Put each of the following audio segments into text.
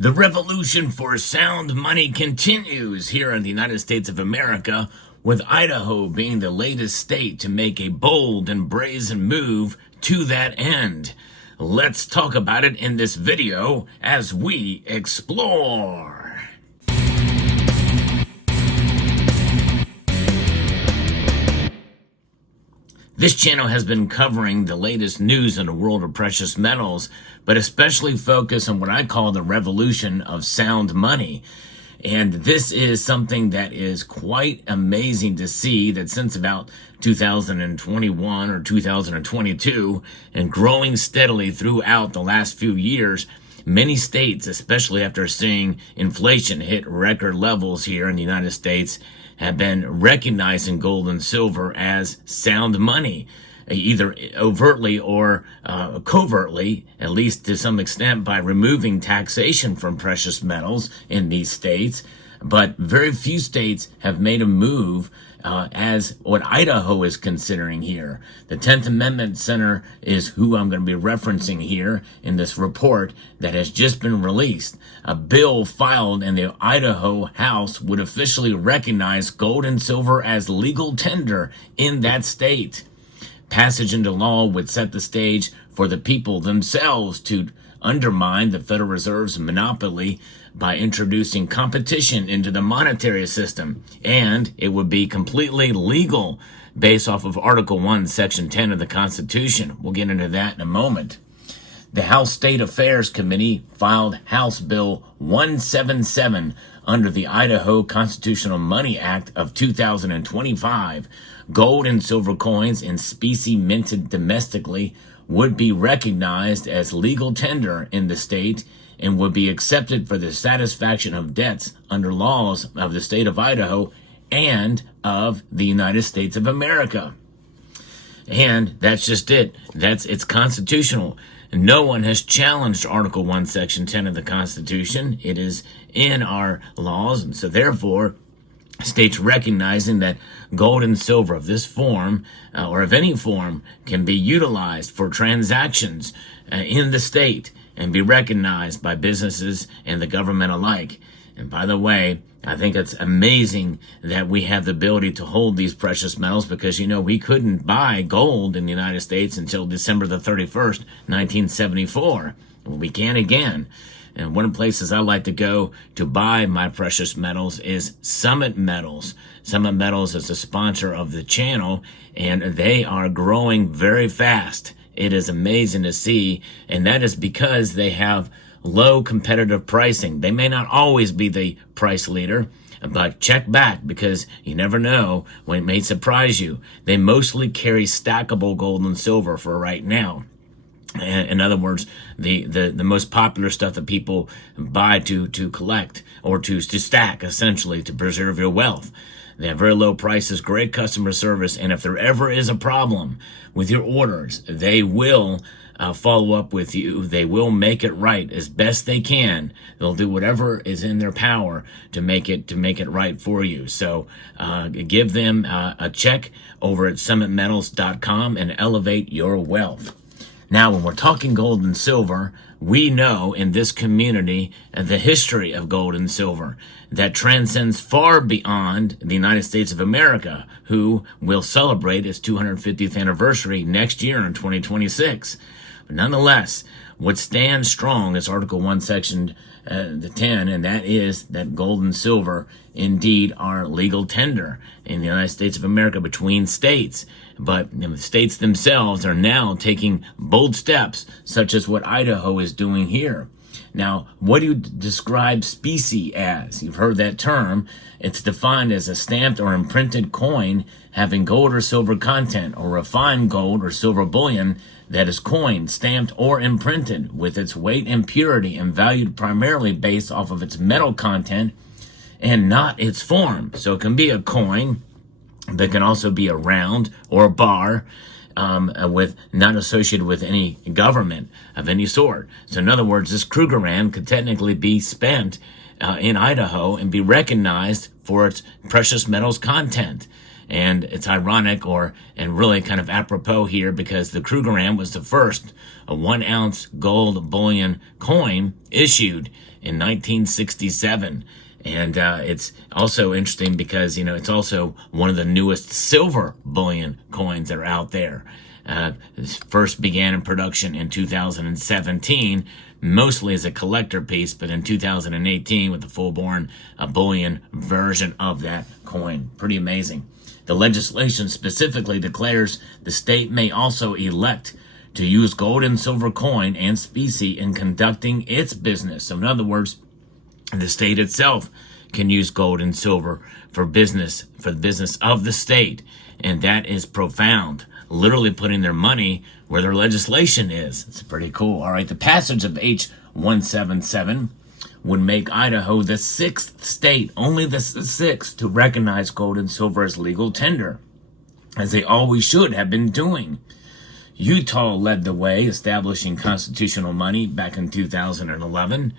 The revolution for sound money continues here in the United States of America, with Idaho being the latest state to make a bold and brazen move to that end. Let's talk about it in this video as we explore. This channel has been covering the latest news in the world of precious metals, but especially focused on what I call the revolution of sound money. And this is something that is quite amazing to see, that since about 2021 or 2022 and growing steadily throughout the last few years, many states, especially after seeing inflation hit record levels here in the United States, have been recognizing gold and silver as sound money, either overtly or covertly, at least to some extent, by removing taxation from precious metals in these states. But very few states have made a move as what Idaho is considering here. The 10th Amendment Center is who I'm going to be referencing here in this report that has just been released. A bill filed in the Idaho House would officially recognize gold and silver as legal tender in that state. Passage into law would set the stage for the people themselves to undermine the Federal Reserve's monopoly by introducing competition into the monetary system, and it would be completely legal based off of Article 1, Section 10 of the Constitution. We'll get into that in a moment. The House State Affairs Committee filed House Bill 177 under the Idaho Constitutional Money Act of 2025. Gold and silver coins in specie minted domestically would be recognized as legal tender in the state and would be accepted for the satisfaction of debts under laws of the state of Idaho and of the United States of America. And that's just it. It's constitutional. No one has challenged Article 1, Section 10 of the Constitution. It is in our laws, and so therefore, states recognizing that gold and silver of this form or of any form can be utilized for transactions in the state and be recognized by businesses and the government alike. And by the way, I think it's amazing that we have the ability to hold these precious metals because, we couldn't buy gold in the United States until December the 31st, 1974. Well, we can again. And one of the places I like to go to buy my precious metals is Summit Metals. Summit Metals is a sponsor of the channel, and they are growing very fast. It is amazing to see, and that is because they have low competitive pricing. They may not always be the price leader, but check back because you never know when it may surprise you. They mostly carry stackable gold and silver for right now. In other words, the most popular stuff that people buy to collect or to stack, essentially, to preserve your wealth. They have very low prices, great customer service, and if there ever is a problem with your orders, they will follow up with you. They will make it right as best they can. They'll do whatever is in their power to make it right for you. So give them a check over at summitmetals.com and elevate your wealth. Now, when we're talking gold and silver, we know in this community the history of gold and silver that transcends far beyond the United States of America, who will celebrate its 250th anniversary next year in 2026. But nonetheless, what stands strong is Article 1, Section 10, and that is that gold and silver indeed are legal tender in the United States of America between states. But the states themselves are now taking bold steps, such as what Idaho is doing here. Now, what do you describe specie as? You've heard that term. It's defined as a stamped or imprinted coin having gold or silver content, or refined gold or silver bullion that is coined, stamped, or imprinted with its weight and purity and valued primarily based off of its metal content and not its form. So it can be a coin, that can also be a round or a bar with not associated with any government of any sort. So in other words, this Krugerrand could technically be spent in Idaho and be recognized for its precious metals content. And it's ironic and really kind of apropos here because the Krugerrand was the first a 1 ounce gold bullion coin issued in 1967. And it's also interesting because, it's also one of the newest silver bullion coins that are out there. This first began in production in 2017, mostly as a collector piece, but in 2018 with the full-born bullion version of that coin. Pretty amazing. The legislation specifically declares the state may also elect to use gold and silver coin and specie in conducting its business. So in other words, the state itself can use gold and silver for the business of the state. And that is profound. Literally putting their money where their legislation is. It's pretty cool. All right, the passage of H177 would make Idaho the 6th state, only the 6th, to recognize gold and silver as legal tender, as they always should have been doing. Utah led the way, establishing constitutional money back in 2011.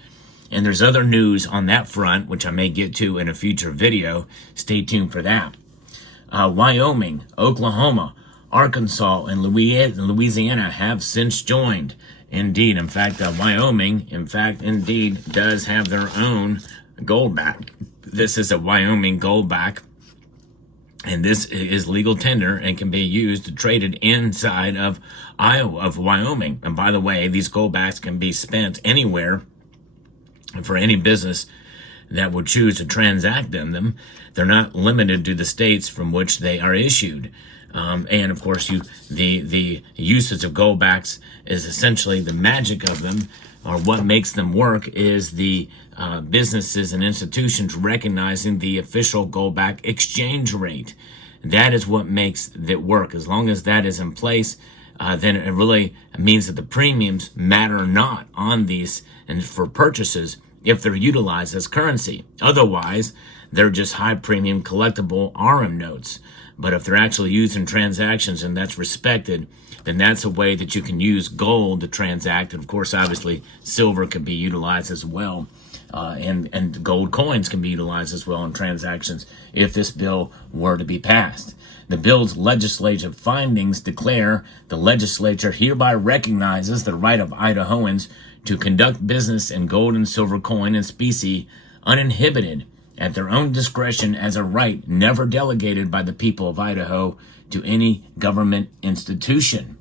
And there's other news on that front, which I may get to in a future video. Stay tuned for that. Wyoming, Oklahoma, Arkansas, and Louisiana have since joined. Indeed, in fact, Wyoming, indeed, does have their own goldback. This is a Wyoming goldback, and this is legal tender and can be used to traded inside of Wyoming. And by the way, these goldbacks can be spent anywhere for any business that would choose to transact in them. They're not limited to the states from which they are issued. And of course, the usage of goldbacks is essentially the magic of them, or what makes them work is the businesses and institutions recognizing the official goldback exchange rate. That is what makes it work. As long as that is in place, then it really means that the premiums matter not on these and for purchases if they're utilized as currency. Otherwise, they're just high premium collectible RM notes. But if they're actually used in transactions and that's respected, then that's a way that you can use gold to transact. And of course, obviously, silver can be utilized as well. And gold coins can be utilized as well in transactions if this bill were to be passed. The bill's legislative findings declare the legislature hereby recognizes the right of Idahoans to conduct business in gold and silver coin and specie uninhibited at their own discretion as a right never delegated by the people of Idaho to any government institution.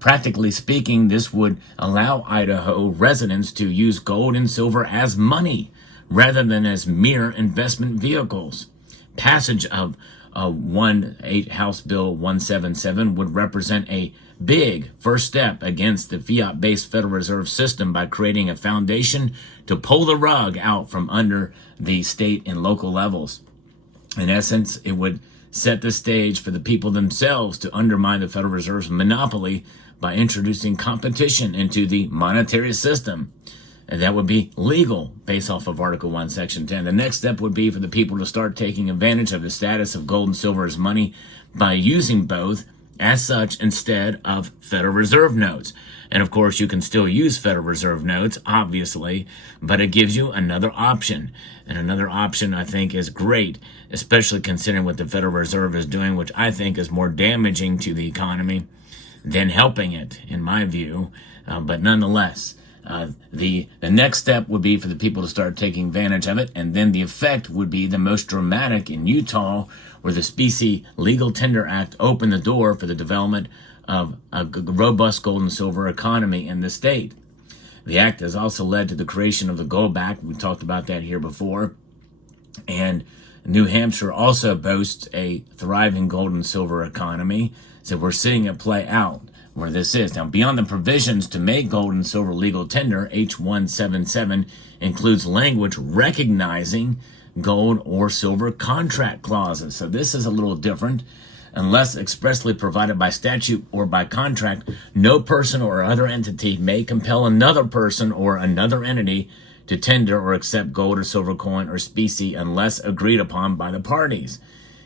Practically speaking, this would allow Idaho residents to use gold and silver as money rather than as mere investment vehicles. Passage of House Bill 177 would represent a big first step against the fiat-based Federal Reserve System by creating a foundation to pull the rug out from under the state and local levels. In essence, it would set the stage for the people themselves to undermine the Federal Reserve's monopoly by introducing competition into the monetary system. And that would be legal based off of Article 1, Section 10. The next step would be for the people to start taking advantage of the status of gold and silver as money by using both as such instead of Federal Reserve notes. And of course, you can still use Federal Reserve notes, obviously, but it gives you another option. And another option, I think, is great, especially considering what the Federal Reserve is doing, which I think is more damaging to the economy than helping it, in my view. But nonetheless, the next step would be for the people to start taking advantage of it, and then the effect would be the most dramatic in Utah, where the Specie Legal Tender Act opened the door for the development of a robust gold and silver economy in the state. The act has also led to the creation of the goldback. We talked about that here before. And New Hampshire also boasts a thriving gold and silver economy. So we're seeing it play out where this is. Now, beyond the provisions to make gold and silver legal tender, H177 includes language recognizing gold or silver contract clauses. So this is a little different. Unless expressly provided by statute or by contract, no person or other entity may compel another person or another entity to tender or accept gold or silver coin or specie unless agreed upon by the parties.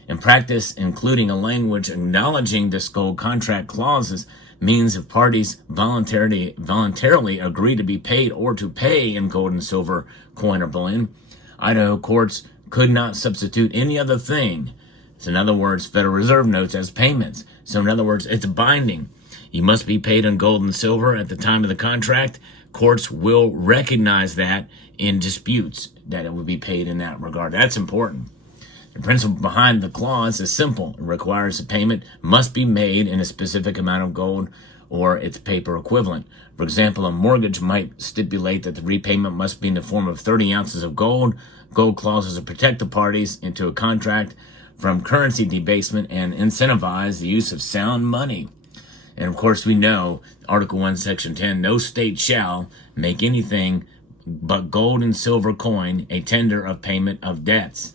In practice, including a language acknowledging this gold contract clauses means if parties voluntarily agree to be paid or to pay in gold and silver coin or bullion, Idaho courts could not substitute any other thing So in other words, Federal Reserve notes as payments. So in other words, it's binding. You must be paid in gold and silver at the time of the contract. Courts will recognize that in disputes, that it would be paid in that regard. That's important. The principle behind the clause is simple. It requires the payment must be made in a specific amount of gold or its paper equivalent. For example, a mortgage might stipulate that the repayment must be in the form of 30 ounces of gold. Gold clauses to protect the parties into a contract from currency debasement and incentivize the use of sound money. And of course, we know Article 1, Section 10, no state shall make anything but gold and silver coin a tender of payment of debts.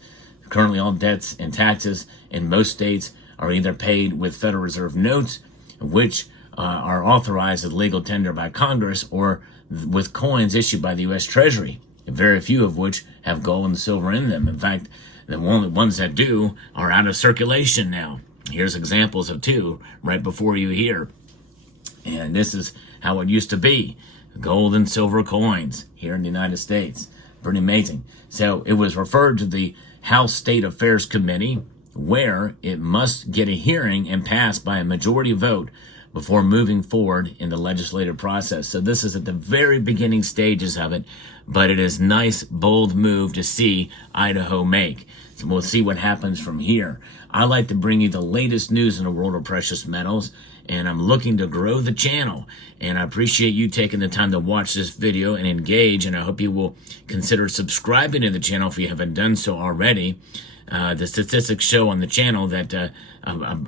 Currently, all debts and taxes in most states are either paid with Federal Reserve notes, which are authorized as legal tender by Congress, or with coins issued by the U.S. Treasury, very few of which have gold and silver in them. In fact, the only ones that do are out of circulation now. Here's examples of two right before you here. And this is how it used to be. Gold and silver coins here in the United States. Pretty amazing. So it was referred to the House State Affairs Committee, where it must get a hearing and pass by a majority vote before moving forward in the legislative process. So this is at the very beginning stages of it, but it is a nice, bold move to see Idaho make. So we'll see what happens from here. I like to bring you the latest news in the world of precious metals, and I'm looking to grow the channel. And I appreciate you taking the time to watch this video and engage, and I hope you will consider subscribing to the channel if you haven't done so already. The statistics show on the channel that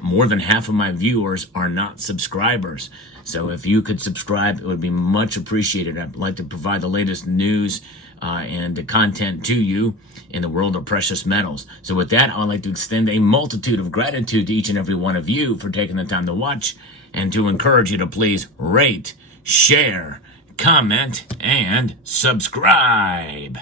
more than half of my viewers are not subscribers. So if you could subscribe, it would be much appreciated. I'd like to provide the latest news and the content to you in the world of precious metals. So with that, I'd like to extend a multitude of gratitude to each and every one of you for taking the time to watch, and to encourage you to please rate, share, comment, and subscribe.